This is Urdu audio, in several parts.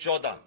14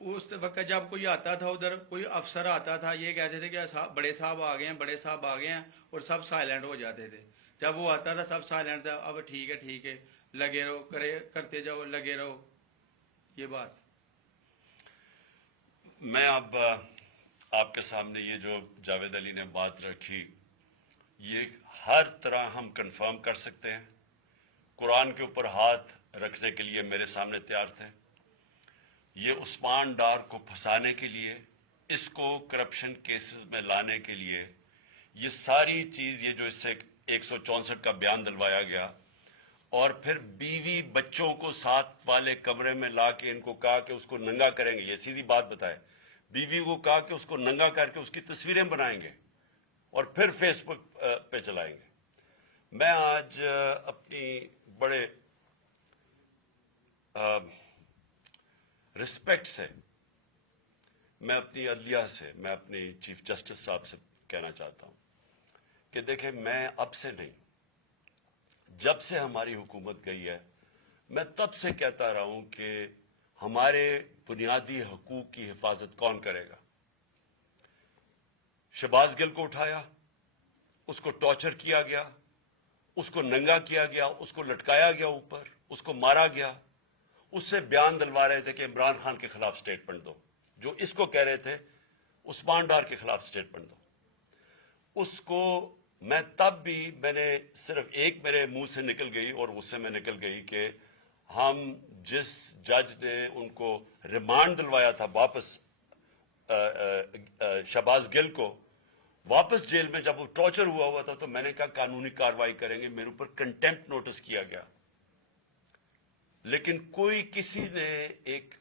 اس وقت جب کوئی آتا تھا ادھر، کوئی افسر آتا تھا، یہ کہتے تھے کہ بڑے صاحب آ گئے ہیں، بڑے صاحب آ گئے ہیں، اور سب سائلنٹ ہو جاتے تھے. جب وہ آتا تھا سب سائلنٹ تھا. اب ٹھیک ہے لگے رہو، کرتے جاؤ، لگے رہو. یہ بات میں اب آپ کے سامنے یہ جو جاوید علی نے بات رکھی، یہ ہر طرح ہم کنفرم کر سکتے ہیں. قرآن کے اوپر ہاتھ رکھنے کے لیے میرے سامنے تیار تھے. یہ عثمان ڈار کو پھنسانے کے لیے، اس کو کرپشن کیسز میں لانے کے لیے، یہ ساری چیز، یہ جو اس سے 164 کا بیان دلوایا گیا، اور پھر بیوی بچوں کو ساتھ والے کمرے میں لا کے ان کو کہا کہ اس کو ننگا کریں گے. یہ سیدھی بات بتائے، بیوی کو کہا کہ اس کو ننگا کر کے اس کی تصویریں بنائیں گے اور پھر فیس بک پہ چلائیں گے. میں آج اپنی بڑے رسپیکٹ سے، میں اپنی عدلیہ سے، میں اپنی چیف جسٹس صاحب سے کہنا چاہتا ہوں کہ دیکھیں، میں اب سے نہیں، جب سے ہماری حکومت گئی ہے، میں تب سے کہتا رہا ہوں کہ ہمارے بنیادی حقوق کی حفاظت کون کرے گا. شہباز گل کو اٹھایا، اس کو ٹارچر کیا گیا، اس کو ننگا کیا گیا، اس کو لٹکایا گیا اوپر، اس کو مارا گیا. اس سے بیان دلوا رہے تھے کہ عمران خان کے خلاف سٹیٹمنٹ دو، جو اس کو کہہ رہے تھے عثمان ڈار کے خلاف سٹیٹمنٹ دو. اس کو میں نے صرف ایک میرے منہ سے نکل گئی اور اس سے میں نکل گئی کہ ہم جس جج نے ان کو ریمانڈ دلوایا تھا واپس، شہباز گل کو واپس جیل میں، جب وہ ٹارچر ہوا تھا، تو میں نے کہا قانونی کارروائی کریں گے. میرے اوپر کنٹیمپٹ نوٹس کیا گیا، لیکن کسی نے ایک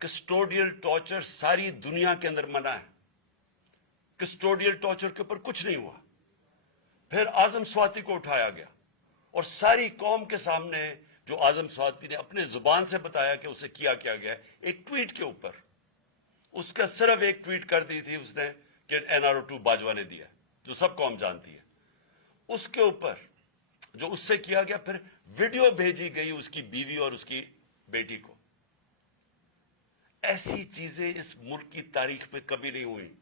کسٹوڈیل ٹارچر ساری دنیا کے اندر منع ہے، کسٹوڈیل ٹارچر کے اوپر کچھ نہیں ہوا. پھر اعظم سواتی کو اٹھایا گیا اور ساری قوم کے سامنے جو اعظم سواتی نے اپنے زبان سے بتایا کہ اسے کیا گیا، ایک ٹویٹ کے اوپر، اس کا صرف ایک ٹویٹ کر دی تھی اس نے کہ NRO2 باجوہ نے دیا، جو سب قوم جانتی ہے. اس کے اوپر جو اس سے کیا گیا، پھر ویڈیو بھیجی گئی اس کی بیوی اور اس کی بیٹی کو. ایسی چیزیں اس ملک کی تاریخ میں کبھی نہیں ہوئی،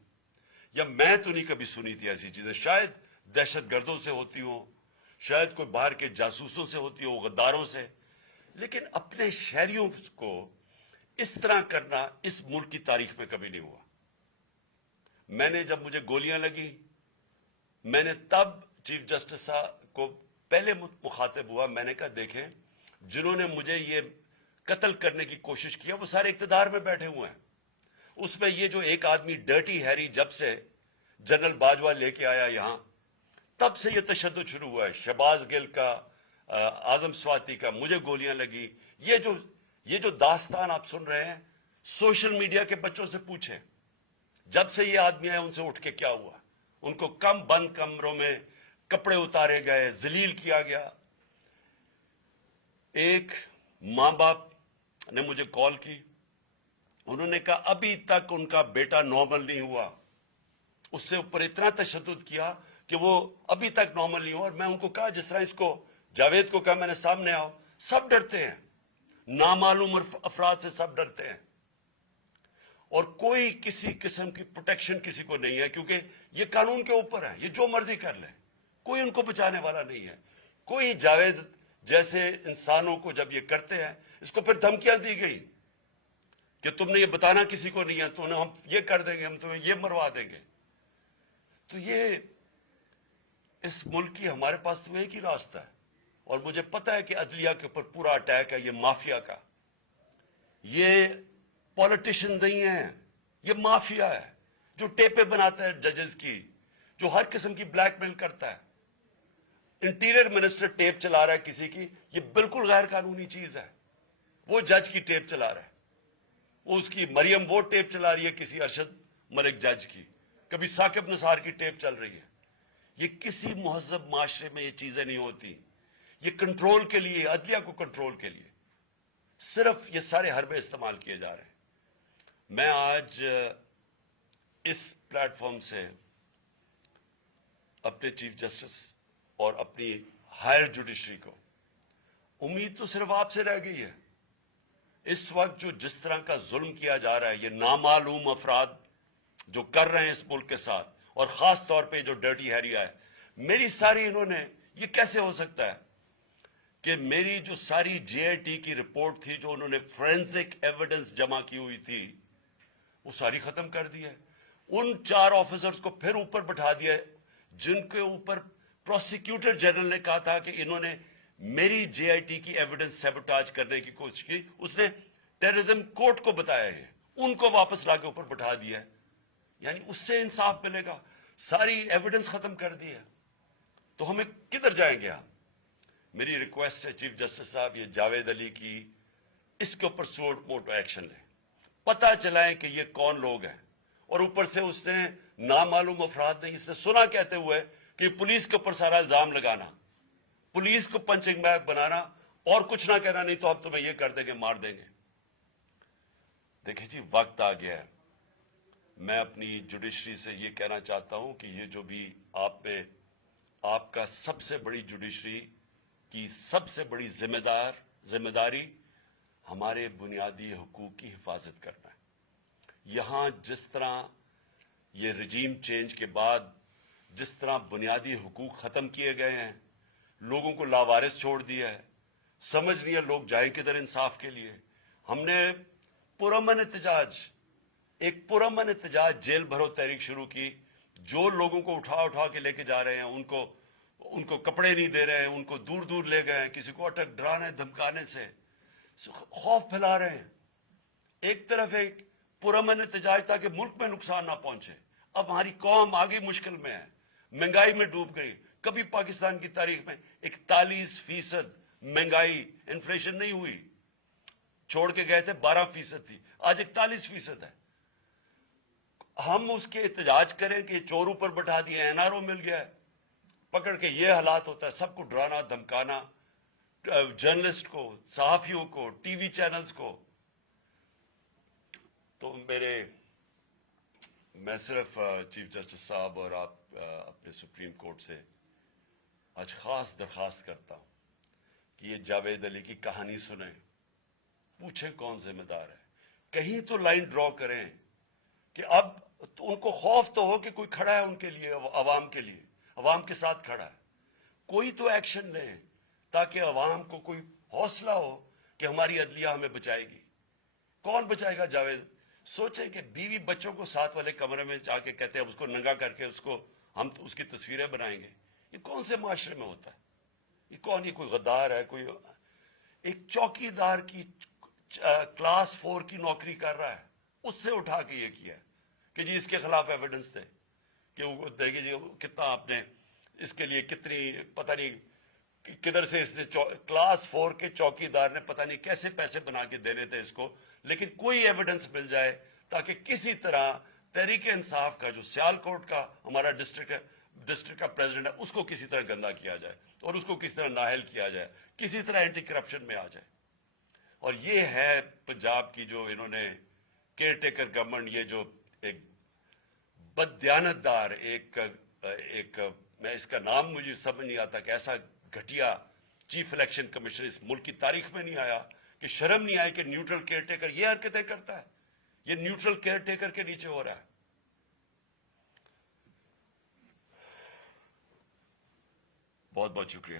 یا میں تو نہیں کبھی سنی تھی ایسی چیزیں. شاید دہشت گردوں سے ہوتی ہوں، شاید کوئی باہر کے جاسوسوں سے ہوتی ہو، غداروں سے، لیکن اپنے شہریوں کو اس طرح کرنا اس ملک کی تاریخ میں کبھی نہیں ہوا. میں نے جب مجھے گولیاں لگی، میں نے تب چیف جسٹس صاحب کو پہلے مخاطب ہوا. میں نے کہا دیکھیں، جنہوں نے مجھے یہ قتل کرنے کی کوشش کیا وہ سارے اقتدار میں بیٹھے ہوئے ہیں. اس میں یہ جو ایک آدمی ڈرٹی ہیری جب سے جنرل باجوہ لے کے آیا یہاں، تب سے یہ تشدد شروع ہوا ہے. شہباز گل کا، اعظم سواتی کا، مجھے گولیاں لگی. یہ جو داستان آپ سن رہے ہیں، سوشل میڈیا کے بچوں سے پوچھیں، جب سے یہ آدمی آئے ان سے اٹھ کے کیا ہوا. ان کو بند کمروں میں کپڑے اتارے گئے، ذلیل کیا گیا. ایک ماں باپ نے مجھے کال کی، انہوں نے کہا ابھی تک ان کا بیٹا نارمل نہیں ہوا. اس سے اوپر اتنا تشدد کیا کہ وہ ابھی تک نارمل نہیں ہوا. اور میں ان کو کہا، جس طرح اس کو جاوید کو کہا میں نے سامنے آؤ، سب ڈرتے ہیں، نامعلوم افراد سے سب ڈرتے ہیں، اور کوئی کسی قسم کی پروٹیکشن کسی کو نہیں ہے، کیونکہ یہ قانون کے اوپر ہے، یہ جو مرضی کر لیں، کوئی ان کو بچانے والا نہیں ہے. کوئی جاوید جیسے انسانوں کو جب یہ کرتے ہیں، اس کو پھر دھمکیاں دی گئی کہ تم نے یہ بتانا کسی کو نہیں ہے، تو ہم یہ کر دیں گے، ہم تمہیں یہ مروا دیں گے. تو یہ اس ملک کی ہمارے پاس تو ایک ہی راستہ ہے، اور مجھے پتا ہے کہ عدلیہ کے اوپر پورا اٹیک ہے یہ مافیا کا. یہ پولیٹیشین نہیں ہے، یہ مافیا ہے جو ٹیپیں بناتا ہے ججز کی، جو ہر قسم کی بلیک میل کرتا ہے. انٹیریئر منسٹر ٹیپ چلا رہا ہے کسی کی، یہ بالکل غیر قانونی چیز ہے. وہ جج کی ٹیپ چلا رہا ہے، وہ اس کی مریم وہ ٹیپ چلا رہی ہے کسی ارشد ملک جج کی، کبھی ثاقب نثار کی ٹیپ چل رہی ہے. یہ کسی مہذب معاشرے میں یہ چیزیں نہیں ہوتی. یہ کنٹرول کے لیے، عدلیہ کو کنٹرول کے لیے صرف یہ سارے حربے استعمال کیے جا رہے ہیں. میں آج اس پلیٹ فارم سے اپنے چیف جسٹس اور اپنی ہائر جوڈیشری کو، امید تو صرف آپ سے رہ گئی ہے اس وقت جو جس طرح کا ظلم کیا جا رہا ہے، یہ نامعلوم افراد جو کر رہے ہیں اس ملک کے ساتھ، اور خاص طور پہ جو ڈرٹی ہیریا ہے، میری ساری انہوں نے، یہ کیسے ہو سکتا ہے کہ میری جو ساری جے آئی ٹی کی رپورٹ تھی، جو انہوں نے فورینسک ایویڈنس جمع کی ہوئی تھی، وہ ساری ختم کر دی ہے. ان 4 آفیسرز کو پھر اوپر بٹھا دیا ہے جن کے اوپر پروسیکیوٹر جنرل نے کہا تھا کہ انہوں نے میری جے آئی ٹی کی ایویڈنس سیبوٹاج کرنے کی کوشش کی. اس نے ٹیررزم کورٹ کو بتایا ہے، ان کو واپس لا کے اوپر بٹھا دیا ہے. یعنی اس سے انصاف ملے گا؟ ساری ایویڈنس ختم کر دی ہے. تو ہمیں کدھر جائیں گے ہم؟ میری ریکویسٹ ہے چیف جسٹس صاحب، یہ جاوید علی کی، اس کے اوپر سوٹ موٹو ایکشن لیں، پتہ چلائیں کہ یہ کون لوگ ہیں. اور اوپر سے اس نے نامعلوم افراد نے اس سے سنا کہتے ہوئے کہ پولیس کے اوپر سارا الزام لگانا، پولیس کو پنچنگ بیگ بنانا، اور کچھ نہ کہنا، نہیں تو اب تمہیں یہ کر دیں گے، مار دیں گے. دیکھیں جی، وقت آ گیا ہے. میں اپنی جوڈیشری سے یہ کہنا چاہتا ہوں کہ یہ جو بھی آپ کا سب سے بڑی جوڈیشری کی سب سے بڑی ذمہ داری ہمارے بنیادی حقوق کی حفاظت کرنا ہے. یہاں جس طرح یہ رجیم چینج کے بعد جس طرح بنیادی حقوق ختم کیے گئے ہیں، لوگوں کو لاوارث چھوڑ دیا ہے، سمجھ نہیں ہے لوگ جائیں کدھر انصاف کے لیے. ہم نے پرامن احتجاج جیل بھرو تحریک شروع کی. جو لوگوں کو اٹھا کے لے کے جا رہے ہیں، ان کو کپڑے نہیں دے رہے ہیں، ان کو دور دور لے گئے ہیں، کسی کو اٹک ڈرانے دھمکانے سے خوف پھیلا رہے ہیں. ایک طرف ایک پرامن احتجاج تاکہ ملک میں نقصان نہ پہنچے. اب ہماری قوم آگے مشکل میں ہے، مہنگائی میں ڈوب گئی. کبھی پاکستان کی تاریخ میں 41% مہنگائی انفلیشن نہیں ہوئی. چھوڑ کے گئے تھے 12% تھی، آج 41% ہے. ہم اس کے احتجاج کریں کہ چور اوپر بٹھا دیے، این آر او مل گیا ہے، پکڑ کے یہ حالات ہوتا ہے. سب کو ڈرانا دھمکانا، جرنلسٹ کو، صحافیوں کو، ٹی وی چینلز کو. تو میں صرف چیف جسٹس صاحب اور آپ اپنے سپریم کورٹ سے آج خاص درخواست کرتا ہوں کہ یہ جاوید علی کی کہانی سنیں، پوچھیں کون ذمہ دار ہے. کہیں تو لائن ڈرا کریں کہ اب تو ان کو خوف تو ہو کہ کوئی کھڑا ہے ان کے لیے، عوام کے لیے، عوام کے ساتھ کھڑا ہے. کوئی تو ایکشن لیں تاکہ عوام کو کوئی حوصلہ ہو کہ ہماری عدلیہ ہمیں بچائے گی. کون بچائے گا؟ جاوید. سوچیں کہ بیوی بچوں کو ساتھ والے کمرے میں جا کے کہتے ہیں اس کو ننگا کر کے ہم اس کی تصویریں بنائیں گے. یہ کون سے معاشرے میں ہوتا ہے؟ یہ کون؟ یہ کوئی غدار ہے؟ کوئی ایک چوکی دار کی کلاس 4 کی نوکری کر رہا ہے، اس سے اٹھا کے یہ کیا ہے کہ جی اس کے خلاف ایویڈنس دے کہ وہ دیکھیے جی کتنا آپ نے اس کے لیے کتنی، پتہ نہیں کدھر سے اس نے کلاس 4 کے چوکی دار نے پتہ نہیں کیسے پیسے بنا کے دینے تھے اس کو. لیکن کوئی ایویڈنس مل جائے تاکہ کسی طرح تحریک انصاف کا جو سیال کوٹ کا ہمارا ڈسٹرکٹ کا پریزیڈنٹ ہے، اس کو کسی طرح گندا کیا جائے اور اس کو کسی طرح نااہل کیا جائے، کسی طرح اینٹی کرپشن میں آ جائے. اور یہ ہے پنجاب کی جو انہوں نے کیئر ٹیکر گورنمنٹ، یہ جو ایک بددیانت دار ایک میں اس کا نام مجھے سمجھ نہیں آتا کہ ایسا گھٹیا چیف الیکشن کمیشن اس ملک کی تاریخ میں نہیں آیا کہ شرم نہیں آئی کہ نیوٹرل کیئر ٹیکر یہ حرکتیں کرتا ہے. یہ نیوٹرل کیئر ٹیکر کے نیچے ہو رہا ہے. بہت بہت شکریہ.